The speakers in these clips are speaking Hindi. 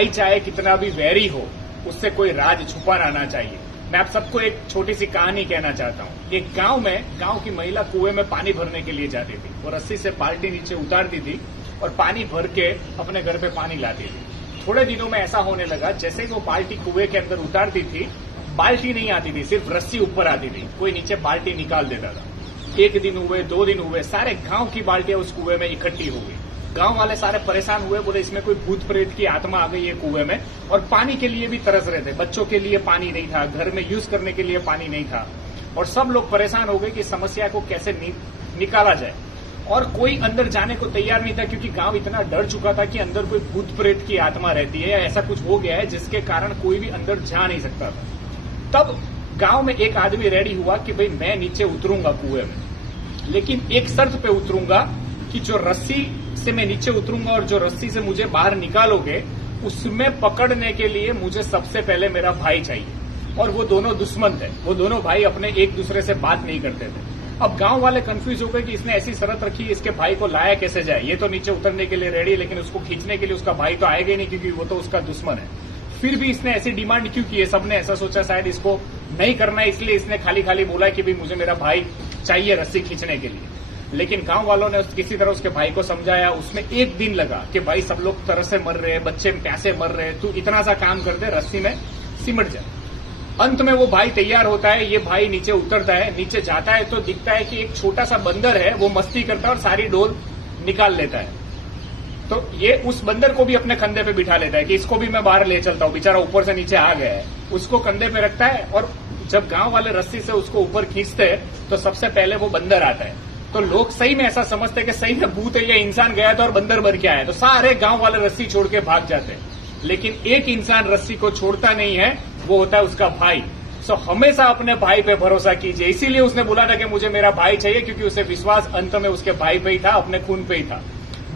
भाई चाहे कितना भी वैरी हो, उससे कोई राज छुपा रहना चाहिए। मैं आप सबको एक छोटी सी कहानी कहना चाहता हूँ। एक गांव में गांव की महिला कुएं में पानी भरने के लिए जाती थी। वो रस्सी से बाल्टी नीचे उतारती थी और पानी भर के अपने घर पे पानी लाती थी। थोड़े दिनों में ऐसा होने लगा, जैसे ही वो बाल्टी कुएं के अंदर उतारती थी, बाल्टी नहीं आती थी, सिर्फ रस्सी ऊपर आती थी। कोई नीचे बाल्टी निकाल देता था। एक दिन हुए, 2 दिन हुए, सारे गांव की बाल्टियां उस कुएं में इकट्ठी हो गई। गांव वाले सारे परेशान हुए, बोले इसमें कोई भूत प्रेत की आत्मा आ गई है कुएं में। और पानी के लिए भी तरस रहे थे। बच्चों के लिए पानी नहीं था, घर में यूज करने के लिए पानी नहीं था। और सब लोग परेशान हो गए कि समस्या को कैसे निकाला जाए। और कोई अंदर जाने को तैयार नहीं था, क्योंकि गांव इतना डर चुका था कि अंदर कोई भूत प्रेत की आत्मा रहती है या ऐसा कुछ हो गया है जिसके कारण कोई भी अंदर जा नहीं सकता था। तब गांव में एक आदमी रेडी हुआ कि भाई मैं नीचे उतरूंगा कुएं में, लेकिन एक शर्त पे उतरूंगा कि जो रस्सी से मैं नीचे उतरूंगा और जो रस्सी से मुझे बाहर निकालोगे, उसमें पकड़ने के लिए मुझे सबसे पहले मेरा भाई चाहिए। और वो दोनों दुश्मन थे, वो दोनों भाई अपने एक दूसरे से बात नहीं करते थे। अब गांव वाले कंफ्यूज हो गए कि इसने ऐसी शर्त रखी, इसके भाई को लाया कैसे जाए। ये तो नीचे उतरने के लिए रेडी है, लेकिन उसको खींचने के लिए उसका भाई तो आएगा ही नहीं, क्योंकि वो तो उसका दुश्मन है। फिर भी इसने ऐसी डिमांड क्यों की है? सबने ऐसा सोचा शायद इसको नहीं करना है, इसलिए इसने खाली खाली बोला कि भाई मुझे मेरा भाई चाहिए रस्सी खींचने के लिए। लेकिन गांव वालों ने किसी तरह उसके भाई को समझाया। उसमें 1 दिन लगा कि भाई सब लोग तरह से मर रहे हैं, बच्चे प्यासे मर रहे हैं, तू इतना सा काम कर दे, रस्सी में सिमट जा। अंत में वो भाई तैयार होता है। ये भाई नीचे उतरता है। नीचे जाता है तो दिखता है कि एक छोटा सा बंदर है, वो मस्ती करता है और सारी डोल निकाल लेता है। तो ये उस बंदर को भी अपने कंधे पे बिठा लेता है कि इसको भी मैं बाहर ले चलता हूँ, बेचारा ऊपर से नीचे आ गया है। उसको कंधे पे रखता है और जब गांव वाले रस्सी से उसको ऊपर खींचते हैं तो सबसे पहले वो बंदर आता है। तो लोग सही में ऐसा समझते हैं कि सही में भूत है या इंसान गया था और बंदर मर के आया, तो सारे गांव वाले रस्सी छोड़ के भाग जाते हैं। लेकिन एक इंसान रस्सी को छोड़ता नहीं है, वो होता है उसका भाई। सो हमेशा अपने भाई पे भरोसा कीजिए। इसीलिए उसने बोला था कि मुझे मेरा भाई चाहिए, क्योंकि उसे विश्वास अंत में उसके भाई पे ही था, अपने खून पे ही था।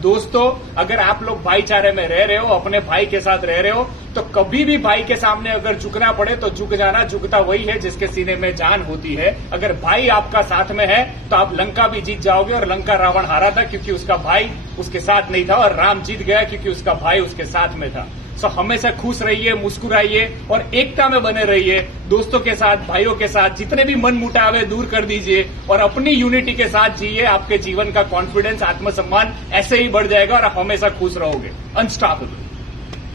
दोस्तों, अगर आप लोग भाईचारे में रह रहे हो, अपने भाई के साथ रह रहे हो, तो कभी भी भाई के सामने अगर झुकना पड़े तो झुक जाना। झुकता वही है जिसके सीने में जान होती है। अगर भाई आपका साथ में है तो आप लंका भी जीत जाओगे। और लंका रावण हारा था क्योंकि उसका भाई उसके साथ नहीं था, और राम जीत गया क्योंकि उसका भाई उसके साथ में था। सो हमेशा खुश रहिए, मुस्कुराइए और एकता में बने रहिए। दोस्तों के साथ, भाइयों के साथ जितने भी मन मुटाव है दूर कर दीजिए और अपनी यूनिटी के साथ जिए। आपके जीवन का कॉन्फिडेंस, आत्मसम्मान ऐसे ही बढ़ जाएगा और आप हमेशा खुश रहोगे। अनस्टॉपेबल।